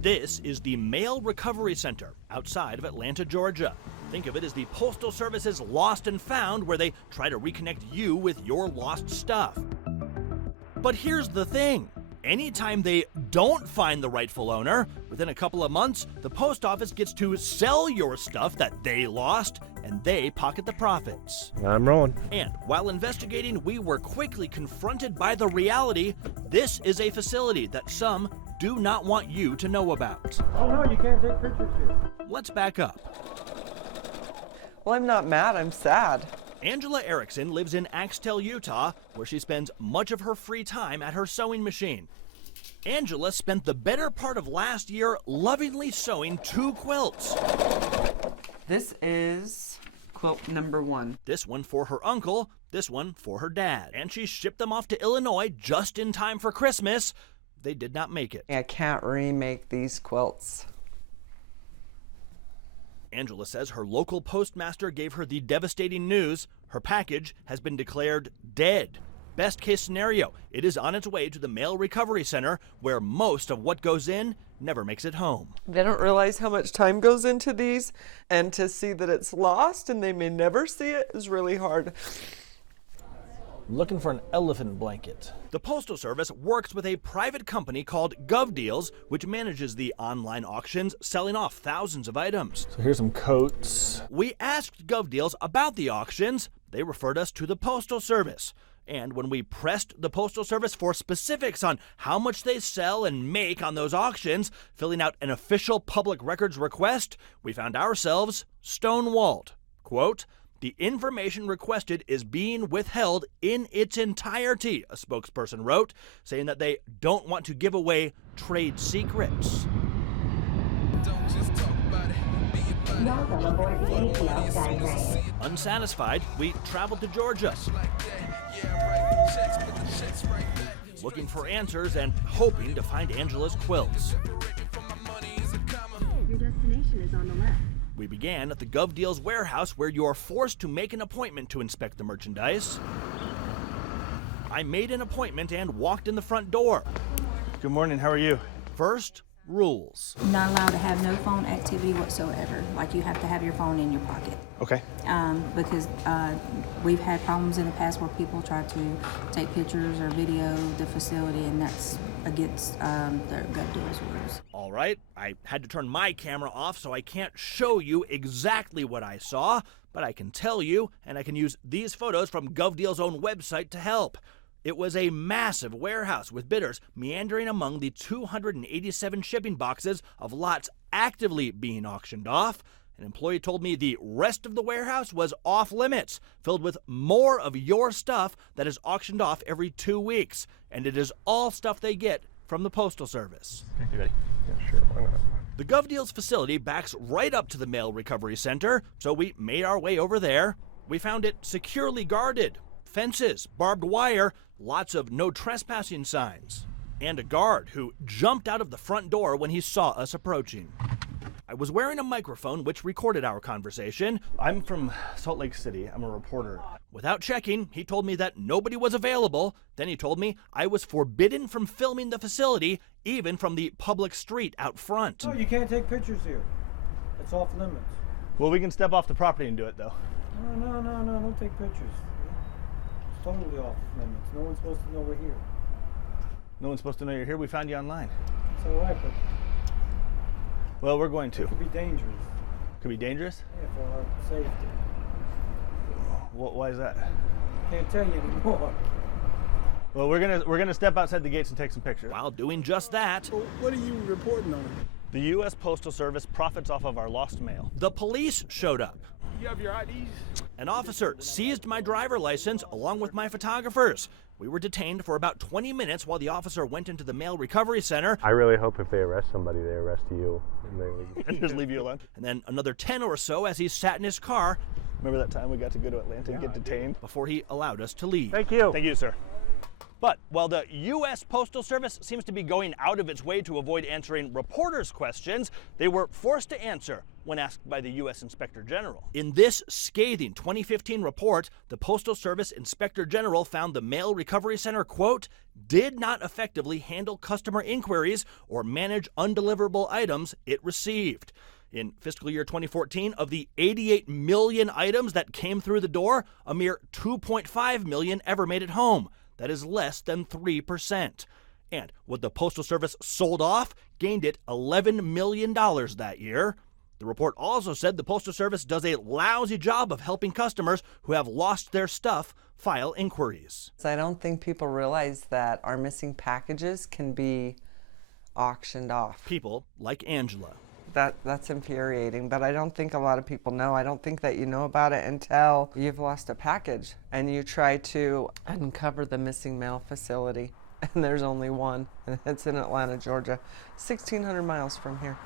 This is the Mail Recovery Center outside of Atlanta, Georgia. Think of it as the Postal Service's Lost and Found, where they try to reconnect you with your lost stuff. But here's the thing. Anytime they don't find the rightful owner, within a couple of months, the post office gets to sell your stuff that they lost, and they pocket the profits. I'm rolling. And while investigating, we were quickly confronted by the reality this is a facility that some do not want you to know about. Oh no, you can't take pictures here. Let's back up. Well, I'm not mad, I'm sad. Angela Erickson lives in Axtell, Utah, where she spends much of her free time at her sewing machine. Angela spent the better part of last year lovingly sewing 2 quilts. This is quilt number 1. This one for her uncle, this one for her dad. And she shipped them off to Illinois just in time for Christmas. They did not make it. I can't remake these quilts. Angela says her local postmaster gave her the devastating news. Her package has been declared dead. Best case scenario, it is on its way to the Mail Recovery Center, where most of what goes in never makes it home. They don't realize how much time goes into these, and to see that it's lost and they may never see it is really hard. I'm looking for an elephant blanket. The Postal Service works with a private company called GovDeals, which manages the online auctions, selling off thousands of items. So here's some coats. We asked GovDeals about the auctions. They referred us to the Postal Service. And when we pressed the Postal Service for specifics on how much they sell and make on those auctions, filling out an official public records request, we found ourselves stonewalled. Quote, "The information requested is being withheld in its entirety," a spokesperson wrote, saying that they don't want to give away trade secrets. Welcome aboard the ATL Skytrain. Unsatisfied, we traveled to Georgia, looking for answers and hoping to find Angela's quilts. Your destination is on the left. We began at the GovDeals warehouse, where you're forced to make an appointment to inspect the merchandise. I made an appointment and walked in the front door. Good morning, how are you? First, rules. You're not allowed to have no phone activity whatsoever. Like, you have to have your phone in your pocket. Okay. Because we've had problems in the past where people try to take pictures or video the facility, and that's against the GovDeals rules. All right, I had to turn my camera off, so I can't show you exactly what I saw, but I can tell you, and I can use these photos from GovDeals' own website to help. It was a massive warehouse with bidders meandering among the 287 shipping boxes of lots actively being auctioned off. An employee told me the rest of the warehouse was off limits, filled with more of your stuff that is auctioned off every 2 weeks. And it is all stuff they get from the Postal Service. You ready? Yeah, sure, why not? The GovDeals facility backs right up to the Mail Recovery Center, so we made our way over there. We found it securely guarded. Fences, barbed wire, lots of no trespassing signs, and a guard who jumped out of the front door when he saw us approaching. I was wearing a microphone which recorded our conversation. I'm from Salt Lake City. I'm a reporter. Without checking, he told me that nobody was available. Then he told me I was forbidden from filming the facility, even from the public street out front. No, you can't take pictures here. It's off limits. Well, we can step off the property and do it, though. No, don't take pictures. It's totally off limits. No one's supposed to know we're here. No one's supposed to know you're here. We found you online. It's all right, but Well, we're going it to. could be dangerous. Could be dangerous? Yeah, for our safety. Why is that? Can't tell you anymore. Well, we're gonna step outside the gates and take some pictures. While doing just that, What are you reporting on? The U.S. Postal Service profits off of our lost mail. the police showed up. You have your IDs? An officer seized my driver license along with my photographers. We were detained for about 20 minutes while the officer went into the Mail Recovery Center. I really hope if they arrest somebody, they arrest you and they leave. And just leave you alone. And then another 10 or so as he sat in his car Remember that time we got to go to Atlanta and get detained? before he allowed us to leave. Thank you. Thank you, sir. But while the U.S. Postal Service seems to be going out of its way to avoid answering reporters' questions, they were forced to answer when asked by the U.S. Inspector General. In this scathing 2015 report, the Postal Service Inspector General found the Mail Recovery Center, quote, did not effectively handle customer inquiries or manage undeliverable items it received. In fiscal year 2014, of the 88 million items that came through the door, a mere 2.5 million ever made it home. That is less than 3%. And what the Postal Service sold off gained it $11 million that year. The report also said the Postal Service does a lousy job of helping customers who have lost their stuff file inquiries. I don't think people realize that our missing packages can be auctioned off. People like Angela. That's infuriating, but I don't think a lot of people know. I don't think that you know about it until you've lost a package and you try to uncover the missing mail facility. And there's only one, and it's in Atlanta, Georgia, 1,600 miles from here.